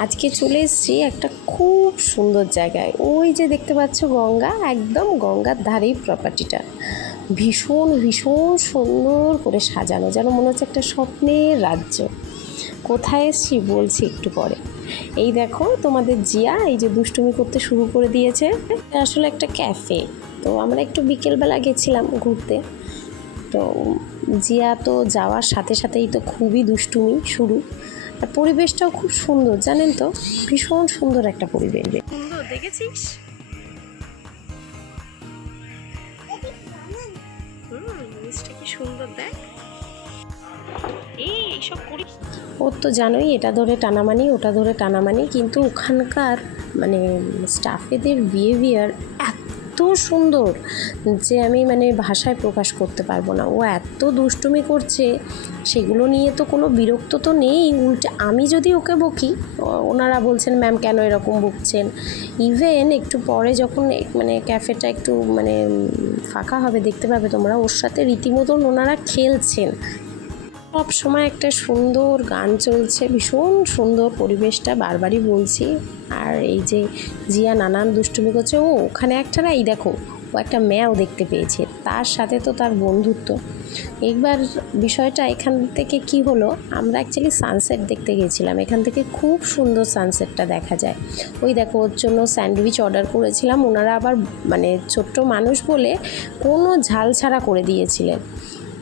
আজকে চলে এসেছি একটা খুব সুন্দর জায়গায়। ওই যে দেখতে পাচ্ছ গঙ্গা, একদম গঙ্গার ধারেই প্রপার্টিটা। ভীষণ ভীষণ সুন্দর করে সাজানো, যেন মনে হচ্ছে একটা স্বপ্নের রাজ্য। কোথায় এসেছি বলছি একটু পরে। এই দেখো তোমাদের জিয়া এই যে দুষ্টুমি করতে শুরু করে দিয়েছে। আসলে একটা ক্যাফে, তো আমরা একটু বিকেলবেলা গেছিলাম ঘুরতে। তো জিয়া তো যাওয়ার সাথে সাথেই তো খুবই দুষ্টুমি শুরু। আর পরিবেশটাও খুব সুন্দর, জানেন তো, ভীষণ সুন্দর একটা পরিবেশ। সুন্দর দেখেছিস? জিনিসটা কি সুন্দর, দেখ। এইসব করিস ওর তো জানোই, এটা ধরে টানামানি ওটা ধরে টানামানি, কিন্তু ওখানকার মানে স্টাফেদের বিহেভিয়ার এত সুন্দর যে আমি মানে ভাষায় প্রকাশ করতে পারবো না। ও এত দুষ্টুমি করছে, সেগুলো নিয়ে তো কোনো বিরক্ত তো নেই, উল্টে আমি যদি ওকে বকি ওনারা বলছেন ম্যাম কেন এরকম বকছেন। ইভেন একটু পরে যখন মানে ক্যাফেটা একটু মানে ফাঁকা হবে দেখতে পাবে তোমরা, ওর সাথে রীতিমতন ওনারা খেলছেন। সব সময় একটা সুন্দর গান চলছে, ভীষণ সুন্দর পরিবেশটা, বারবারই বলছি। আর এই যে জিয়া নানান দুষ্টুমি করছে, ও ওখানে একটা না, এই দেখো ও একটা ম্যাও দেখতে পেয়েছে, তার সাথে তো তার বন্ধুত্ব। এইবার বিষয়টা এখান থেকে কি হলো, আমরা অ্যাকচুয়ালি সানসেট দেখতে গেছিলাম, এখান থেকে খুব সুন্দর সানসেটটা দেখা যায়। ওই দেখো ওর জন্য স্যান্ডউইচ অর্ডার করেছিলাম, ওনারা আবার মানে ছোট্ট মানুষ বলে কোনো ঝাল ছাড়া করে দিয়েছিলেন।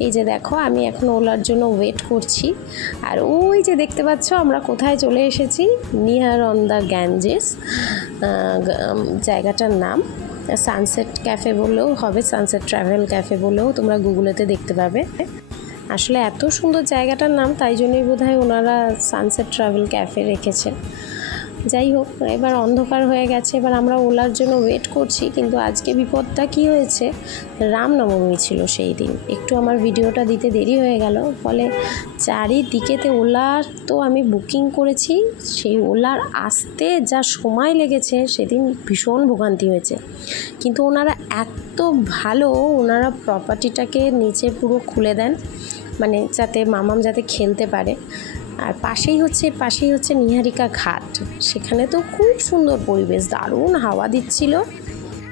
এই যে দেখো আমি এখন ওলার জন্য ওয়েট করছি। আর ওই যে দেখতে পাচ্ছ আমরা কোথায় চলে এসেছি, নিয়ার অন দ্য গ্যাঞ্জেস জায়গাটার নাম। সানসেট ক্যাফে বললেও হবে, সানসেট ট্রাভেল ক্যাফে বলেও তোমরা গুগলেতে দেখতে পাবে। আসলে এত সুন্দর জায়গাটার নাম, তাই জন্যই বোধহয় ওনারা সানসেট ট্রাভেল ক্যাফে রেখেছে। যাই হোক, এবার অন্ধকার হয়ে গেছে, এবার আমরা ওলার জন্য ওয়েট করছি। কিন্তু আজকে বিপদটা কি হয়েছে, রামনবমী ছিল সেই দিন, একটু আমার ভিডিওটা দিতে দেরি হয়ে গেল, ফলে চারিদিকেতে ওলার তো আমি বুকিং করেছি, সেই ওলার আসতে যা সময় লেগেছে সেদিন ভীষণ ভোগান্তি হয়েছে। কিন্তু ওনারা এত ভালো, ওনারা প্রপার্টিটাকে নিচে পুরো খুলে দেন, মানে যাতে মামাম যাতে খেলতে পারে। আর পাশেই হচ্ছে নিহারিকা ঘাট, সেখানে তো খুব সুন্দর পরিবেশ, দারুণ হাওয়া দিচ্ছিল।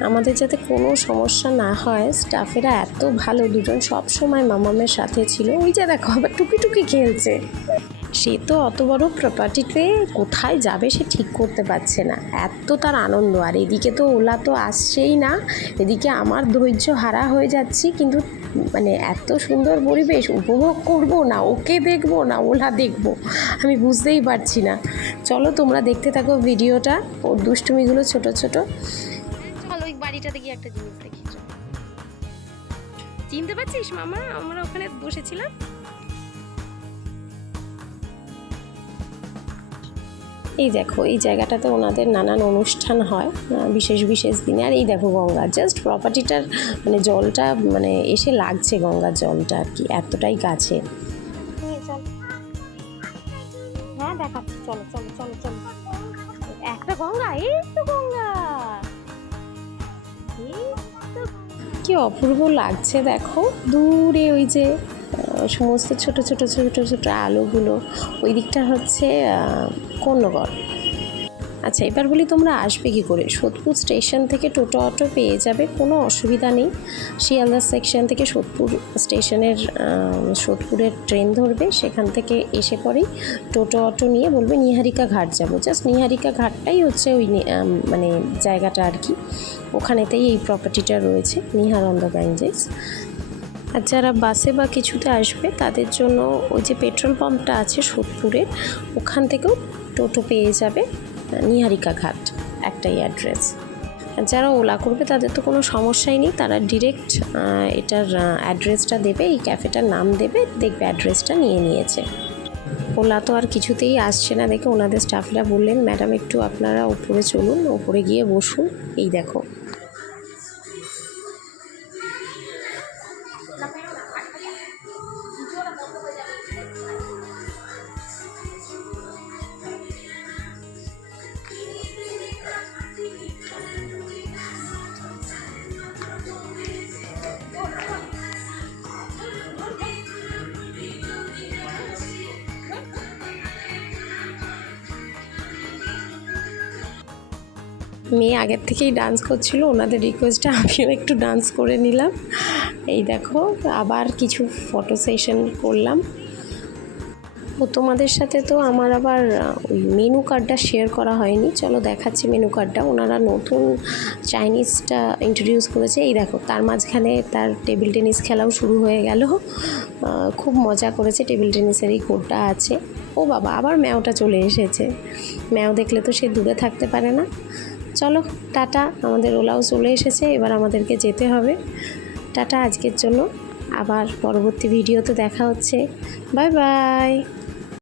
আমাদের যাতে কোনো সমস্যা না হয়, স্টাফেরা এত ভালো, দুজন সব সময় মামামের সাথে ছিল। ওই যে দেখো আবার টুকি টুকি খেলছে। সে তো অত বড় প্রপার্টিতে কোথায় যাবে সে ঠিক করতে পারছে না, এত তার আনন্দ। আর এদিকে তো ওলা তো আসছেই না, এদিকে আমার ধৈর্য হারা হয়ে যাচ্ছি। কিন্তু মানে এত সুন্দর পরিবেশ উপভোগ করব না ওকে দেখব না ওলা দেখব, আমি বুঝতেই পারছি না। চলো তোমরা দেখতে থাকো ভিডিওটা, ওর দুষ্টুমিগুলো ছোট ছোট। চলো ওই বাড়িটাতে গিয়ে একটা জিনিস দেখি। চিনতে পারছিস মামা, আমরা ওখানে বসেছিলাম। এই দেখো এই জায়গাটাতে ওনাদের নানান অনুষ্ঠান হয় বিশেষ বিশেষ দিনে। আর এই দেখো গঙ্গা, জাস্ট প্রপার্টিটার মানে জলটা মানে এসে লাগছে, গঙ্গার জলটা আর কি, এতটাই কাছে। হ্যাঁ দেখাচ্ছি, চলো চলো চলো চলো। একটা গঙ্গা, এই তো গঙ্গা, কি অপূর্ব লাগছে দেখো দূরে ওই যে সমস্ত ছোট ছোট ছোট ছোট আলোগুলো। ওই দিকটা হচ্ছে কোন্নগর। আচ্ছা এবার বলি তোমরা আসবে কী করে। সোদপুর স্টেশন থেকে টোটো অটো পেয়ে যাবে, কোনো অসুবিধা নেই। শিয়ালদা সেকশন থেকে সোদপুর স্টেশনের সোদপুরের ট্রেন ধরবে, সেখান থেকে এসে পরেই টোটো অটো নিয়ে বলবে নিহারিকা ঘাট যাব। জাস্ট নিহারিকা ঘাটটাই হচ্ছে ওই মানে জায়গাটা আর কি, ওখানেতেই এই প্রপার্টিটা রয়েছে, নিহার অন দ্য গ্যাঞ্জেস। আর যারা বাসে বা কিছুতে আসবে তাদের জন্য ওই যে পেট্রোল পাম্পটা আছে সোদপুরের, ওখান থেকেও টোটো পেয়ে যাবে, নিহারিকা ঘাট একটাই অ্যাড্রেস। আর যারা ওলা করবে তাদের তো কোনো সমস্যাই নেই, তারা ডিরেক্ট এটার অ্যাড্রেসটা দেবে, এই ক্যাফেটার নাম দেবে, দেখবে অ্যাড্রেসটা নিয়ে নিয়েছে। ওলা তো আর কিছুতেই আসছে না দেখে ওনাদের স্টাফরা বললেন ম্যাডাম একটু আপনারা ওপরে চলুন, ওপরে গিয়ে বসুন। এই দেখো মেয়ে আগের থেকেই ডান্স করছিল, ওনাদের রিকোয়েস্টে আমিও একটু ডান্স করে নিলাম। এই দেখো আবার কিছু ফটো সেশন করলাম। ও তোমাদের সাথে তো আমার আবার ওই মেনু কার্ডটা শেয়ার করা হয়নি, চলো দেখাচ্ছি মেনু কার্ডটা। ওনারা নতুন চাইনিজটা ইন্ট্রোডিউস করেছে, এই দেখো তার মাঝখানে তার টেবিল টেনিস খেলাও শুরু হয়ে গেল। খুব মজা করেছে, টেবিল টেনিসের এই কোডটা আছে। ও বাবা, আবার ম্যাওটা চলে এসেছে। ম্যাও দেখলে তো সে দূরে থাকতে পারে না। চলো টাটা, আমাদের ওলাও চলে এসেছে, এবার আমাদেরকে যেতে হবে। টাটা আজকের জন্য, আবার পরবর্তী ভিডিওতে দেখা হচ্ছে। Bye bye.